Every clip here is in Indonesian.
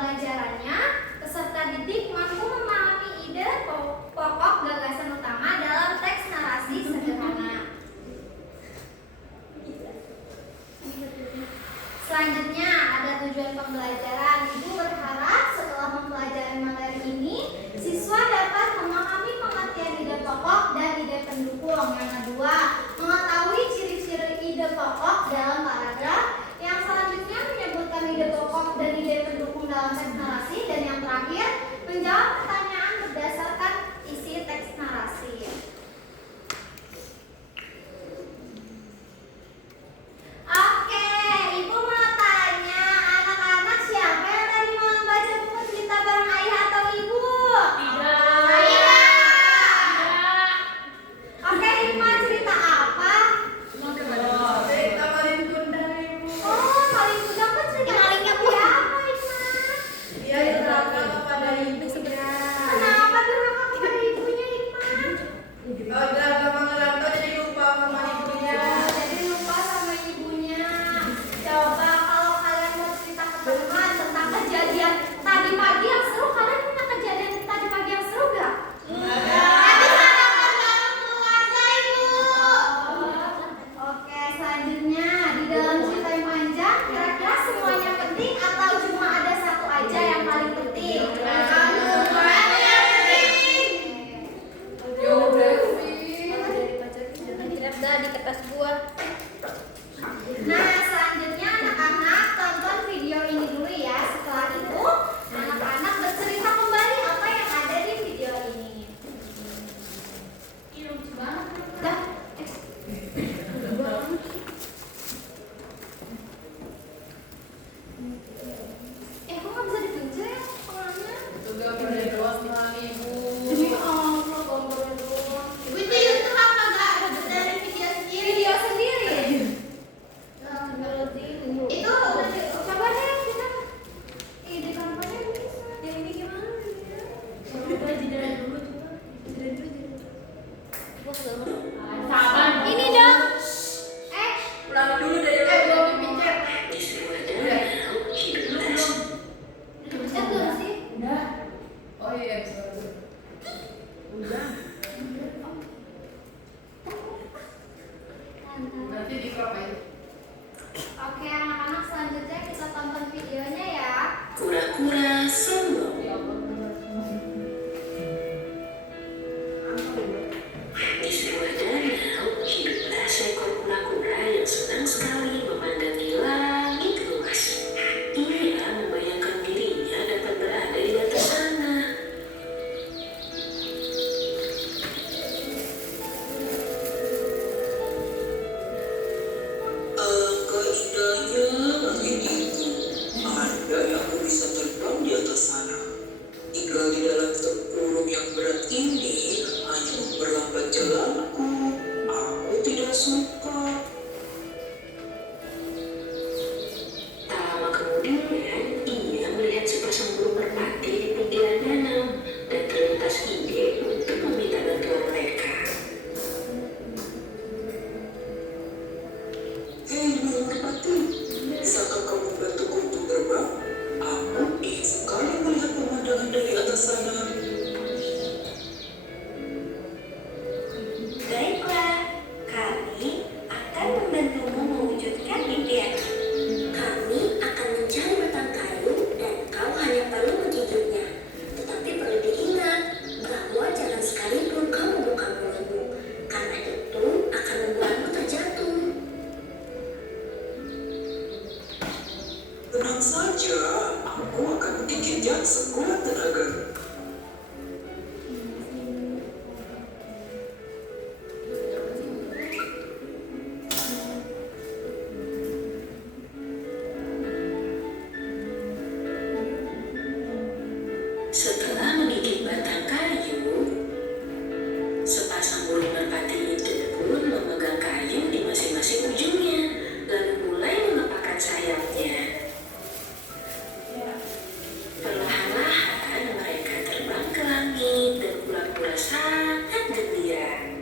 pembelajarannya, peserta didik mampu memahami ide pokok gagasan utama dalam teks narasi sederhana. Selanjutnya ada tujuan pembelajaran. Ibu berharap setelah mempelajari materi ini, siswa dapat memahami pengertian ide pokok dan ide pendukung. Yang kedua, mengetahui ciri-ciri ide pokok dalam paragraf. Yang selanjutnya menyebutkan ide pokok dan ide pendukung dalam teks narasi. Dan yang terakhir, menjawab pertanyaan berdasarkan isi teks narasi. Oke, Ibu mau tanya, anak-anak siapa yang tadi mau baca buku cerita bareng ayah atau ibu? Tidak. Tidak. Oke, Hikmah cerita apa? Cerita Malin Kundang, Ibu. Oh, Malin Kundang kan cerita malingnya siapa, Hikmah? Dia durhaka kepada ibunya. Kenapa durhaka kepada ibunya, Hikmah? Udah gampang ngerantau jadi lupa sama ibunya. Jadi lupa sama ibunya. Coba kalau kalian mau cerita ke teman tentang kejadian tadi pagi yang seru, kalian punya kejadian tadi pagi yang seru gak? Oke, selanjutnya di dalam cerita yang panjang, kira-kira semuanya penting atau cuma ada satu aja yang paling penting? Di kertas gua. Nah, selanjutnya anak-anak tonton video ini dulu ya. Setelah itu, anak-anak bercerita kembali apa yang ada di video ini. Ih, lucu banget. Dah. Kok nggak bisa dipencet ya pengelnya? Itu gambarnya doang sama ibu. Demi Allah, gambarnya doang. Ibu itu YouTube apa enggak? Dari video sendiri. Video sendiri. Itu Coba deh kita. Ide kampanye bisa. yang ini gimana? Coba jidain dulu, coba. Jidain dulu. Sabar. Ini dong. Ulangi dulu dari belum dipincet. Dipencet belum sih? Udah. Oh iya, sorry. Udah. Nanti di crop aja. Oke, anak-anak selanjutnya kita tonton videonya ya. Kura-kura sombong. Di sebuah danau hiduplah seekor kura-kura yang senang sekali memandangi langit luas. Ia membayangkan dirinya dapat berada di atas sana. Alangkah indahnya langit itu. Andai aku bisa terbang di atas sana. Tinggal di dalam tempurung yang berat ini hanya memperlambat jalanku. Aku tidak suka. Tak lama kemudian, ia melihat sepasang burung merpati di pinggiran danau dan terlintas ide untuk meminta bantuan mereka. Hei burung merpati, bisakah kamu bantuku untuk terbang? Aku ingin sekali melihat pemandangan dari atas sana. Baiklah, kami akan membantumu mewujudkan impianmu. Kami akan mencari batang kayu dan kau hanya perlu menggigitnya. Tetapi perlu diingat bahwa jangan sekalipun kau membuka mulutmu, karena itu akan membuatmu terjatuh. Tenang saja, aku akan menggigitnya sekuat tenaga. Setelah menggigit batang kayu, sepasang burung merpati itu pun memegang kayu di masing-masing ujungnya, lalu mulai mengepakkan sayapnya. Perlahan-lahan mereka terbang ke langit dan kura-kura sangat gembira.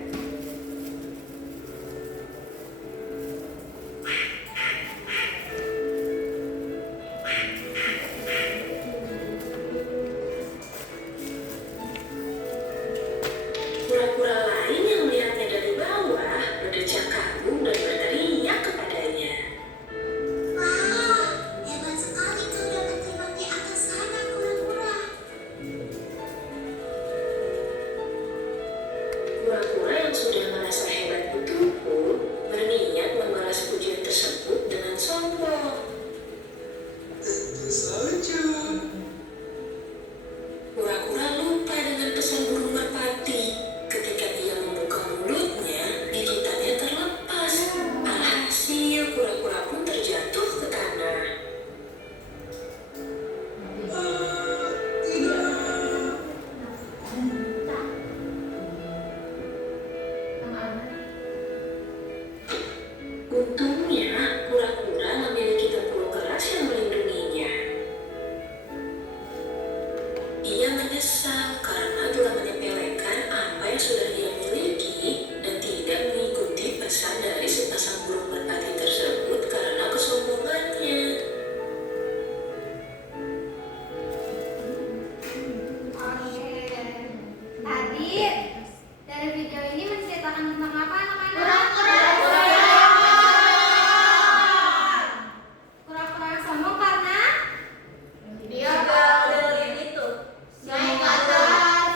menyesal karena telah menyepelekan apa yang sudah dia miliki dan tidak mengikuti pesan dari sepasang burung merpati tersebut karena kesombongannya. Oke. Tadi dari video ini menceritakan tentang apa anak-anak? Kura-kura yang sombong karena Dia udah itu. Naik ke atas.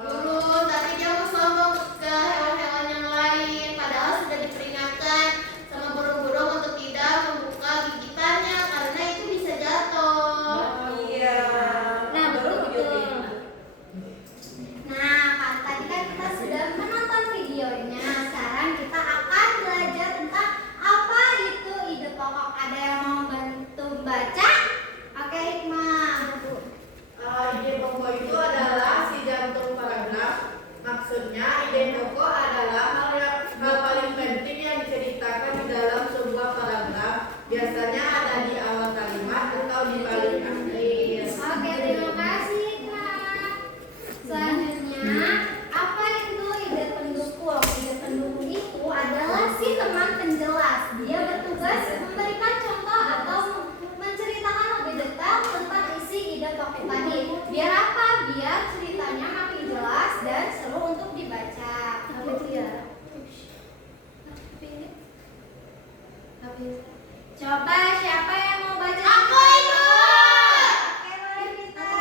Dulu tapi dia mau sombong ke hewan-hewan yang lain. Padahal sudah diperingatkan sama burung-burung untuk tidak membuka gigitannya karena itu bisa jatuh. Iya. Nah, betul. Nah, tadi kan kita sudah menonton videonya. Sekarang kita akan belajar tentang apa itu ide pokok. Ada yang mau bantu baca? Oke, Hikmah. Ide pokok itu adalah si jantung paragraf. Maksudnya ide pokok adalah hal paling penting yang diceritakan di dalam sebuah paragraf. Biasanya ada di awal kalimat atau di paling akhir. Oke, terima kasih, Hikmah. Selanjutnya, apa itu ide pendukung? Ide pendukung itu adalah si teman penjelas. Dia bertugas memberikan contoh atau menceritakan lebih detail tentang isi ide pokok tadi. Biar apa? Biar ceritanya makin jelas dan seru untuk dibaca. Apa itu ya? Coba siapa yang mau baca? Aku ikut. Oke, boleh kita.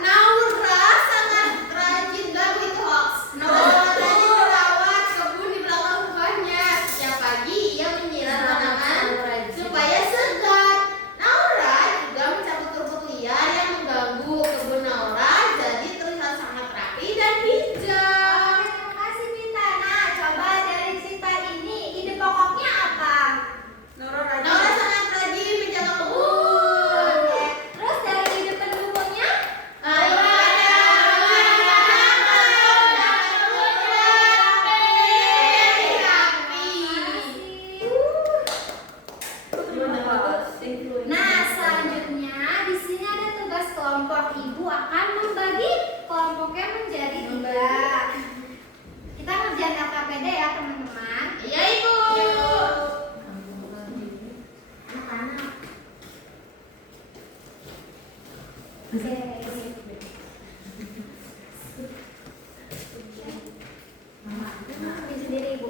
Naura sangat rajin gabut hoax. Naura rajin merawat kebun di belakang rumahnya. Setiap pagi ia menyiram tanaman supaya segar. Naura juga mencabut rumput liar yang mengganggu kebun Naura jadi terlihat sangat rapi dan hijau. Oke, terima kasih Minta. Nah, coba dari cerita ini ide pokoknya apa? Naura sangat rajin menjaga kebun. Oke. Terus dari ide pendukungnya? Nah, selanjutnya di sini ada tugas kelompok. Ibu akan membagi kelompoknya menjadi 3. Kita ngerjain LKPD ya, teman-teman. Iya, Ibu. Anak-anak. Oke. Mama, sendiri Ibu.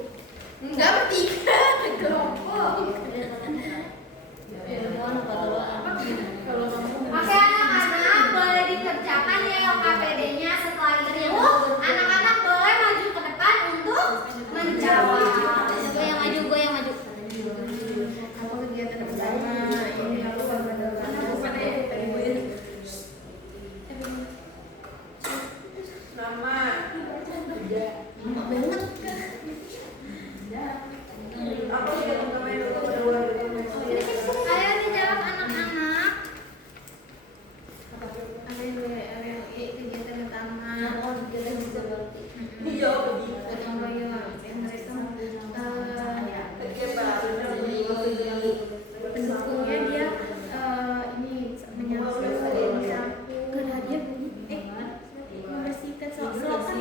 Enggak bertiga, kelompok. Oke anak-anak, boleh dikerjakan ya LKPD-nya. Setelah itu anak-anak boleh maju ke depan untuk menjawab. Gue yang maju, gue yang maju. Apa kegiatan pertama? Ini aku nama. Apa kegiatan pertama yang aku kedua? Ayo dijawab anak-anak. Kegiatan pertama. Dijawab lebih. Gotong royong. Mereka Pendukungnya dia ini menyampaikan karena dia membersihkan selokan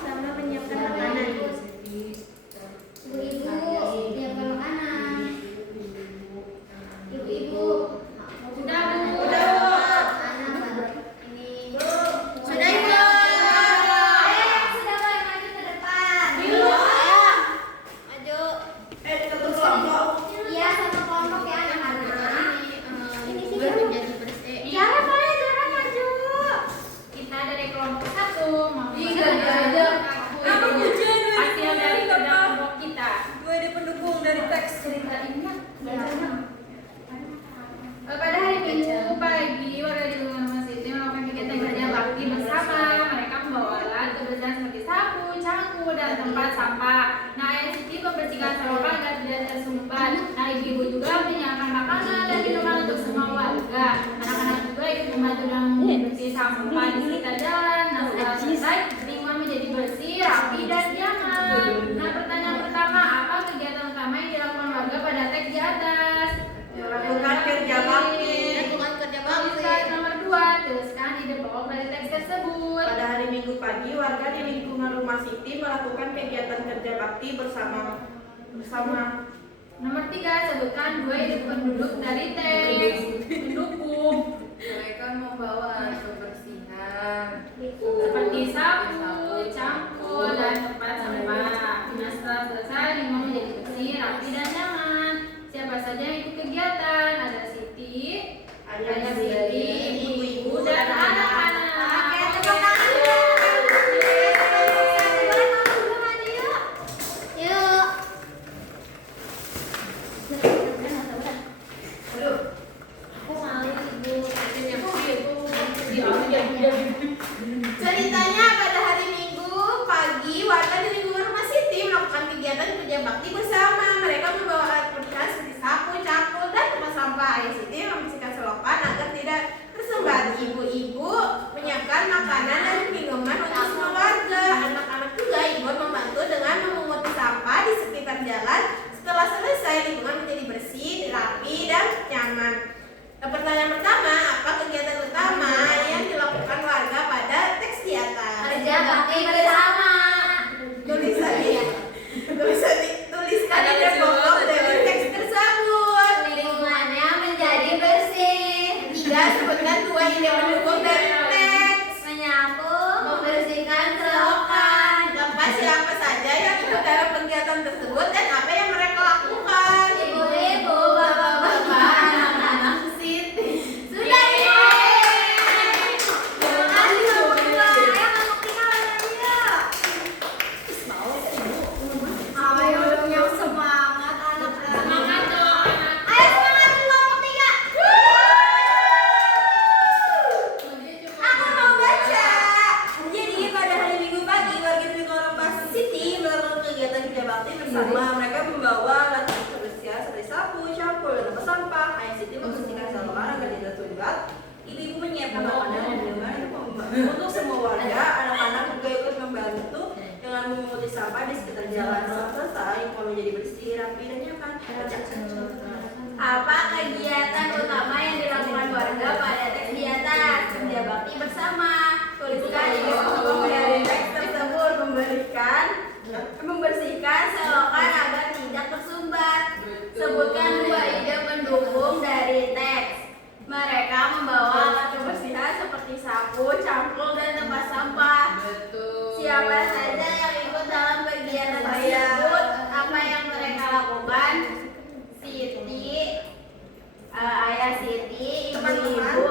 sama menyiapkan makanan. Ibu-ibu, siapkan makanan. Ibu-ibu. Sudah, Bu. Anak-anak. Ini. Sudah, Ibu. Ayo yang sudah boleh maju ke depan. Maju. satu kelompok. Iya, satu kelompok ya anak-anak. Ini buat menjadi bersih. Zara boleh, Zara maju. Kita dari kelompok 1 mau Iya, ada. Apa ujian hasil dari kerja kelompok kita. Gue ada pendukung dari teks. Cerita ini pada hari Minggu pagi warga di lingkungan masjid ini melakukan kegiatan kerja bakti bersama. Mereka membawa alat kebersihan seperti sapu, cangkul, dan tempat sampah. Nah, Ayah Siti membersihkan selokan agar tidak tersumbat. Nah, ibu juga menyiapkan makanan dan minuman untuk semua warga. Anak-anak juga ikut membantu dalam membersih sampah di sekitar jalan. Nah, setelah selesai, lingkungan menjadi bersih, rapi, dan nyaman. Nah, pertanyaan pertama, apa kegiatan utama yang dilakukan warga pada teks di atas? Lakukan kerja bakti. Lakukan kerja bakti. pagi, warga di lingkungan rumah Siti melakukan kegiatan kerja bakti bersama. Nomor 3, sebutkan 2 ide penduduk dari teks pendukung. Mereka membawa alat kebersihan Seperti sapu, cangkul, dan tempat sampah. Nah, setelah selesai, lingkungan menjadi bersih, rapi, dan nyaman. Siapa saja yang ikut kegiatan? Ada Siti, Ayah Siti, ibu-ibu, dan anak-anak. Oke, tepuk tangan ya. Yuk. Aduh, Aku malu ibu. ceritanya pada hari Minggu pagi, warga di lingkungan rumah Siti melakukan kegiatan kerja bakti bersama. Mereka membawa alat kebersihan seperti sapu, cangkul, dan tempat sampah. Ayah Siti membersihkan selokan agar tidak tersembar. Ibu-ibu menyiapkan makanan dan minuman untuk semua warga. Anak-anak juga ikut membantu dengan memungut sampah di sekitar jalan. Setelah selesai, lingkungan menjadi bersih, rapi, dan nyaman. Pertanyaan pertama, apa kegiatan utama yang dilakukan warga pada teks di atas? Kerja bakti bersama. Tuliskan ide pokok dari teks tersebut. Lingkungannya menjadi bersih. 3. Sebutkan 2 ide pendukung dari teks. Menyapu, membersihkan selokan. 4. Siapa saja yang ikut dalam kegiatan tersebut dan apa yang mereka lakukan? Ibu-ibu, bapak-bapak, anak-anak Siti. Sudah ya. Terima kasih semua. Ayo masuk tinggal yuk. Ayo yang semangat anak-anak. Semangat dong, anak. Ayo semangat kelompok 3. Aku mau baca. Jadi pada hari Minggu pagi warga di lingkungan rumah Siti melakukan kegiatan kerja bakti bersama. Mereka membawa alat kebersihan seperti sapu, cangkul, dan tempat sampah. Ayah Siti membersihkan saluran agar tidak terlibat. Ibu-ibu menyiapkan makanan dan minuman untuk semua warga. Anak-anak juga ikut membantu dengan memunguti sampah di sekitar jalan. Setelah selesai, lingkungan menjadi bersih, rapi, dan nyaman. Apa kegiatan utama yang dilakukan warga pada teks di atas? Kerja bakti bersama. Tuliskan ide pokok dari teks tersebut. Membersihkan selokan agar tidak tersumbat. Sebutkan 2 ide pendukung dari teks. Mereka membawa alat kebersihan seperti sapu, cangkul, dan tempat sampah. Siapa saja yang ikut dalam kegiatan tersebut? Apa yang mereka lakukan? Siti, Ayah Siti, ibu-ibu,